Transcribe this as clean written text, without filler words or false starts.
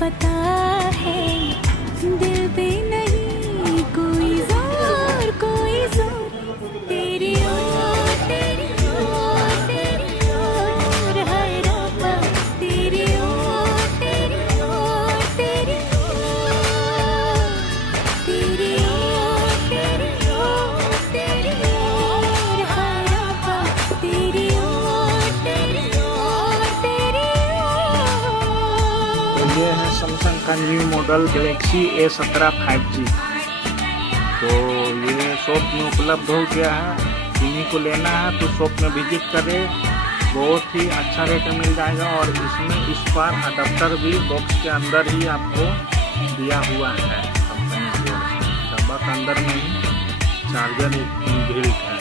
पता है दिल पे नहीं कोई जोर तेरी ओर तेरी ओर तेरी ओर हाय रब्बा तेरी ओर तेरी ओर तेरी ओर तेरी ओर तेरी ओर तेरी ओर हाय रब्बा तेरी ओर तेरी ओर तेरी ओर। ये है सैमसंग का new model Galaxy A17 5G। तो ये शॉप में उपलब्ध हो गया है, इन्हीं को लेना है तो शॉप में विजिट करें, बहुत ही अच्छा रेट में मिल जाएगा। और इसमें इस बार अडाप्टर भी बॉक्स के अंदर ही आपको दिया हुआ है कंपनी की ओर से, डब्बा के अंदर में ही चार्जर इनबिल्ट है।